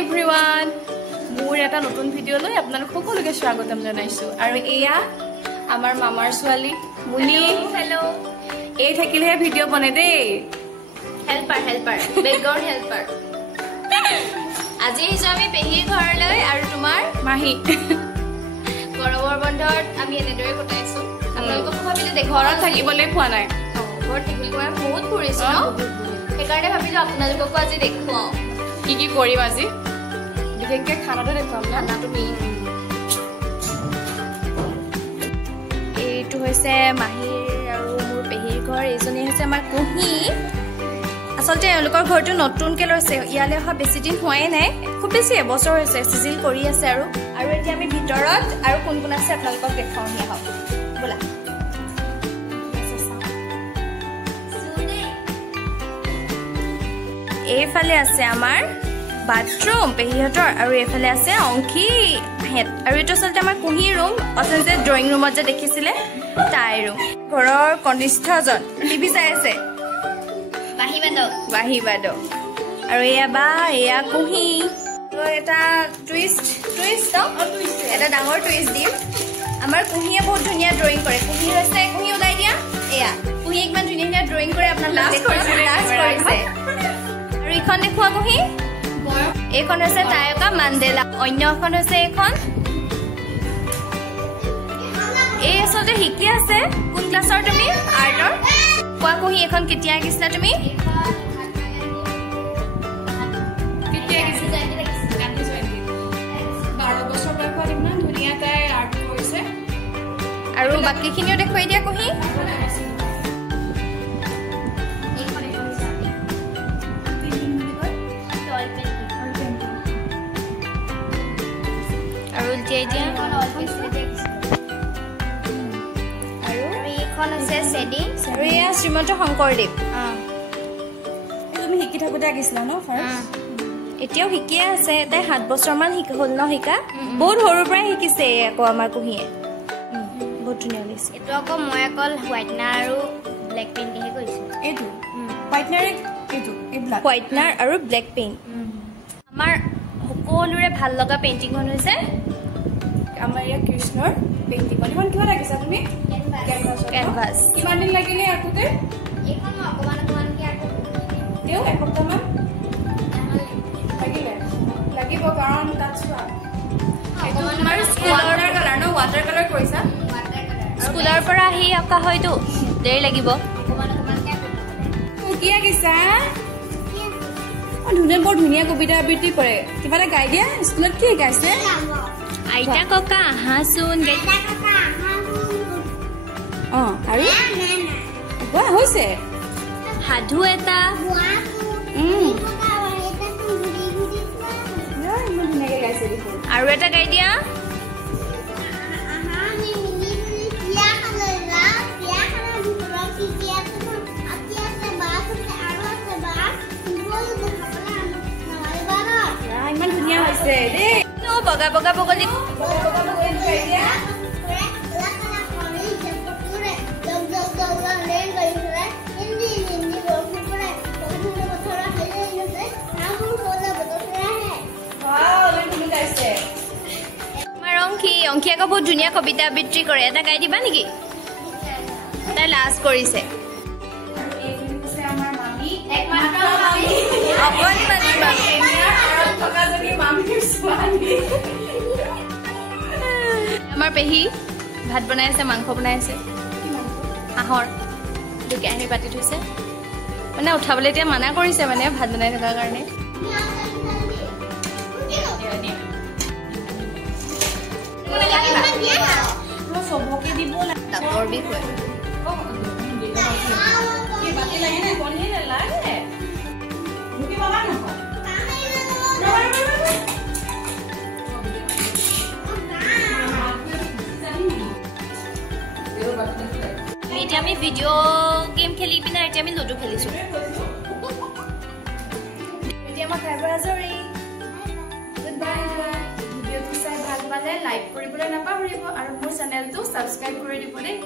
everyone মোৰ এটা নতুন ভিডিও লৈ আপোনালোক সকলোকে স্বাগতম জনাইছো আৰু এয়া আমাৰ মামাৰ ছোৱালী মুনি হেল্ল এই থাকিলে ভিডিও বনে দে হেল্পাৰ বেকগ্ৰাউণ্ড হেল্পাৰ আজি আমি পেহীৰ ঘৰলৈ আৰু তোমাৰ মাহি গৰমৰ বন্ধত আমি এনেদৰে কটাইছো আপোনালোকক ভাবিলে দেখ ঘৰত থাকিবলৈ পোৱা নাই ঘৰত থাকিবলৈ বহুত ফুৰিছো ন সেইকাৰণে ভাবিলো আপোনালোককো আজি দেখুৱাও কি কৰিম আজি বিশেষকৈ খানাটো দেখুৱাম না খানাটো মেইন এইটো হৈছে মাহীৰ আৰু মোৰ পেহীৰ ঘৰ এইজনী হৈছে আমাৰ কুহি আচলতে এওঁলোকৰ ঘৰটো নতুনকৈ লৈছে ইয়ালৈ অহা বেছি দিন হোৱাই নাই খুব বেছি এবছৰ হৈছে চিজিল কৰি আছে আৰু এতিয়া আমি ভিতৰত আৰু কোন কোন আছে আপোনালোকক দেখুৱাওঁ নিয়া হওক বোলা এইফালে আছে আমাৰ বাথৰুম পেহীহঁতৰ আৰু এইফালে আছে অংশী হেঁত আৰু এইটো আচলতে আমাৰ কুহি ৰুম অথনি যে ড্ৰয়িং ৰুমত যে দেখিছিলে তাই ৰুম ঘৰৰ কনিষ্ঠজন টিভি চাই আছে বাহি বাদৌ আৰু এয়া কুহি এটা টুইষ্ট এটা ডাঙৰ টুইষ্ট দিম আমাৰ কুহিয়ে বহুত ধুনীয়া ড্ৰয়িং কৰে কুহি হৈছে কুহি ওলাই দিয়া এয়া কুহিয়ে ইমান ধুনীয়া ড্ৰয়িং কৰে আপোনাৰ লাজ কৰিছে আৰু এইখন দেখুওৱা কুহি এইখন হৈছে তায়কা মাণ্ডেলা অন্য এখন হৈছে এইখন এই আচলতে শিকি আছে কোন ক্লাছৰ তুমি আৰ্টৰ কোৱা কুহি এখন কেতিয়া আঁকিছিলা তুমি আৰু বাকীখিনিও দেখুৱাই দিয়া কুহি আৰু উল্টিয়াই দিয়া আৰু এইখন আছে চেডি আৰু এয়া শ্ৰীমন্ত শংকৰদেৱ তুমি শিকি থাকোঁতে আঁকিছিলা ন এতিয়াও শিকিয়ে আছে তাই 7 বছৰমান হ'ল ন শিকা বহুত সৰুৰ পৰাই শিকিছে আকৌ আমাৰ কুহিয়ে বহুত ধুনীয়া লাগিছে এইটো আকৌ মই অকল হোৱাইটনাৰ আৰু ব্লেক পেইণ্টিংহে কৰিছোঁ এইটো হোৱাইটনাৰ আৰু ব্লেক পেইণ্ট আমাৰ সকলোৰে ভাল লগা পেইণ্টিংখন হৈছে আমাৰ ইয়াত কৃষ্ণৰ পেইণ্টিংখন এইখন কিহত আঁকিছা তুমি কেনভাছ কিমান দিন লাগিলে আঁকোতে এইখন মই অকণমানকৈ আকৌ তেওঁ এসপ্তাহমান লাগিব কাৰণ তাত চোৱা তোমাৰ ৱাটাৰ কালাৰ ন ৱাটাৰ কালাৰ কৰিছা স্কুলৰ পৰা আহি অঁকা হয়তো দেৰি লাগিব কি আঁকিছা বৰ ধুনীয়া কবিতা আবৃত্তি কৰে কিবা এটা গাই দিয়া স্কুলত কি শিকাইছে আইতা ককা আহাচোন আৰু কোৱা হৈছে সাধু এটা আৰু এটা গাই দিয়া ইমান ধুনীয়া হৈছে দেই বগা বগা বগলী অংশী আকৌ বহুত ধুনীয়া কবিতা আবৃত্তি কৰে এটা গাই দিবা নেকি তাই লাজ কৰিছে আমাৰ পেহী ভাত বনাই আছে মাংস বনাই আছে হাঁহৰ কেৰাহী পাতি থৈছে মানে উঠাবলৈ এতিয়া মানা কৰিছে মানে ভাত বনাই থকাৰ কাৰণে চবকে দিব দাঁতৰ বিষ হয় এতিয়া আমি ভিডিঅ' গেম খেলি পিনে এতিয়া আমি লুডু খেলিছোঁ এতিয়া মই খাই বৈ আজৰি গুড বাই ভিডিঅ'টো চাই ভাল পালে লাইক কৰিবলৈ নাপাহৰিব আৰু মোৰ চেনেলটো ছাবস্ক্ৰাইব কৰি দিব দেই